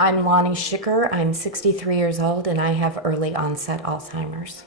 I'm Lonnie Schicker. I'm 63 years old and I have early onset Alzheimer's.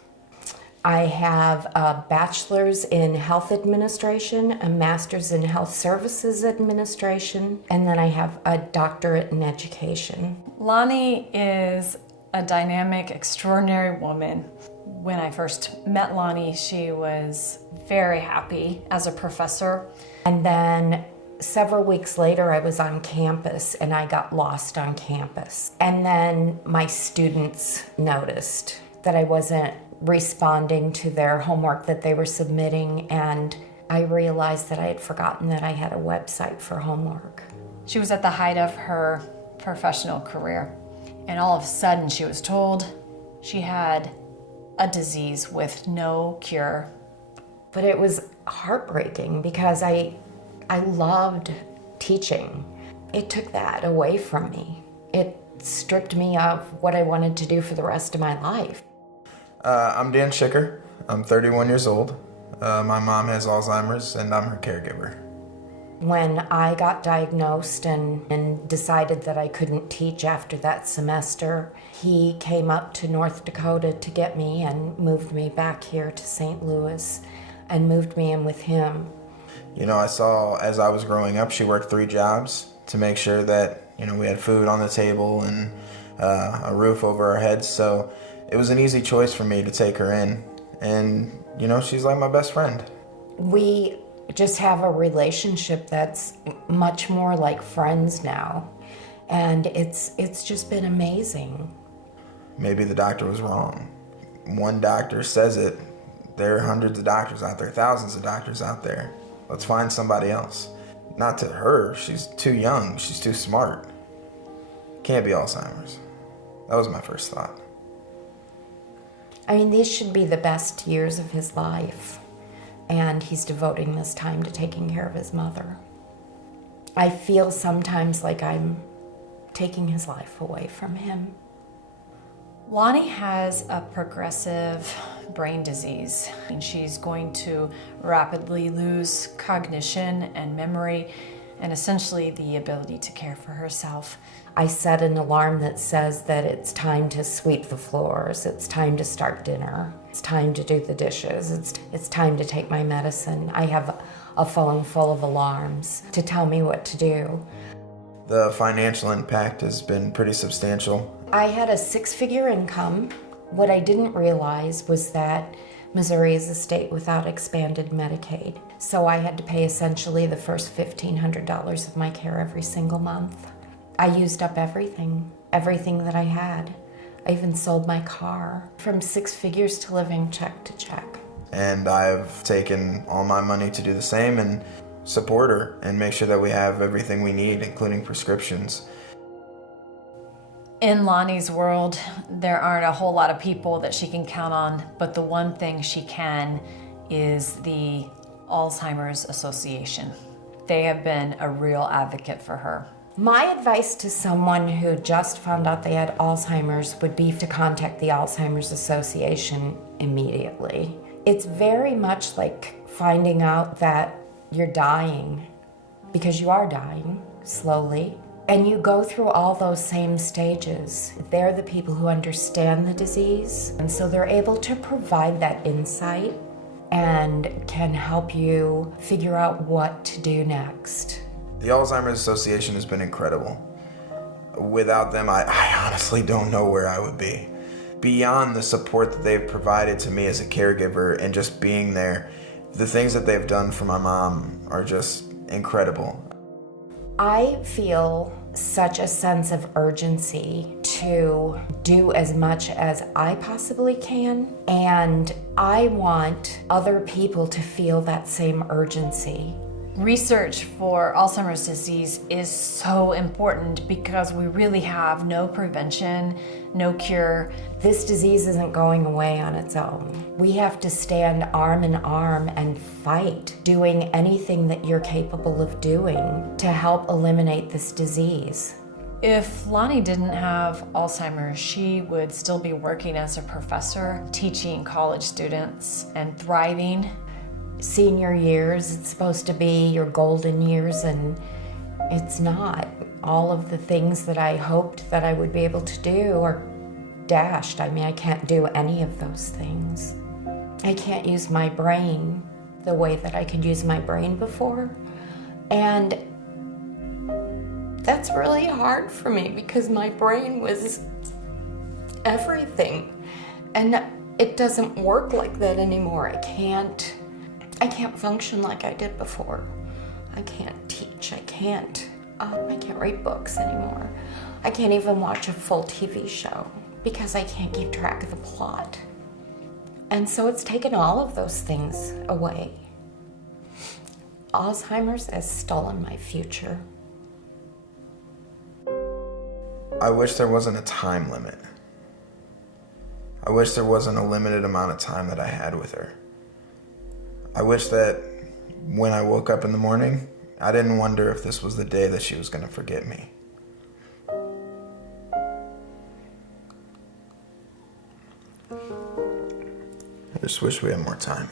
I have a bachelor's in health administration, a master's in health services administration, and then I have a doctorate in education. Lonnie is a dynamic, extraordinary woman. When I first met Lonnie, she was very happy as a professor. And then several weeks later, I was on campus and I got lost on campus. And then my students noticed that I wasn't responding to their homework that they were submitting, and I realized that I had forgotten that I had a website for homework. She was at the height of her professional career, and all of a sudden she was told she had a disease with no cure. But it was heartbreaking because I loved teaching. It took that away from me. It stripped me of what I wanted to do for the rest of my life. I'm Dan Schicker. I'm 31 years old. My mom has Alzheimer's and I'm her caregiver. When I got diagnosed and decided that I couldn't teach after that semester, he came up to North Dakota to get me and moved me back here to St. Louis and moved me in with him. You know, I saw as I was growing up, she worked 3 jobs to make sure that, we had food on the table and a roof over our heads. So it was an easy choice for me to take her in. And, she's like my best friend. We just have a relationship that's much more like friends now. And it's just been amazing. Maybe the doctor was wrong. One doctor says it. There are hundreds of doctors out there, thousands of doctors out there. Let's find somebody else. Not to her, she's too young, she's too smart. Can't be Alzheimer's. That was my first thought. I mean, these should be the best years of his life, and he's devoting this time to taking care of his mother. I feel sometimes like I'm taking his life away from him. Lonnie has a progressive brain disease, and she's going to rapidly lose cognition and memory and essentially the ability to care for herself. I set an alarm that says that it's time to sweep the floors, it's time to start dinner, it's time to do the dishes, it's time to take my medicine. I have a phone full of alarms to tell me what to do. The financial impact has been pretty substantial. I had a 6-figure income. What I didn't realize was that Missouri is a state without expanded Medicaid. So I had to pay essentially the first $1,500 of my care every single month. I used up everything that I had. I even sold my car. From 6 figures to living check to check. And I've taken all my money to do the same and support her and make sure that we have everything we need, including prescriptions. In Lonnie's world, there aren't a whole lot of people that she can count on, but the one thing she can is the Alzheimer's Association. They have been a real advocate for her. My advice to someone who just found out they had Alzheimer's would be to contact the Alzheimer's Association immediately. It's very much like finding out that you're dying, because you are dying slowly. And you go through all those same stages. They're the people who understand the disease, and so they're able to provide that insight and can help you figure out what to do next. The Alzheimer's Association has been incredible. Without them, I honestly don't know where I would be. Beyond the support that they've provided to me as a caregiver and just being there, the things that they've done for my mom are just incredible. I feel such a sense of urgency to do as much as I possibly can, and I want other people to feel that same urgency. Research for Alzheimer's disease is so important because we really have no prevention, no cure. This disease isn't going away on its own. We have to stand arm in arm and fight, doing anything that you're capable of doing to help eliminate this disease. If Lonnie didn't have Alzheimer's, she would still be working as a professor, teaching college students and thriving. Senior years, it's supposed to be your golden years, and It's not. All of the things that I hoped that I would be able to do are dashed. I mean, I can't do any of those things. I can't use my brain the way that I could use my brain before. And that's really hard for me because my brain was everything. And it doesn't work like that anymore. I can't function like I did before. I can't teach. I can't read books anymore. I can't even watch a full TV show because I can't keep track of the plot. And so it's taken all of those things away. Alzheimer's has stolen my future. I wish there wasn't a time limit. I wish there wasn't a limited amount of time that I had with her. I wish that when I woke up in the morning, I didn't wonder if this was the day that she was going to forget me. I just wish we had more time.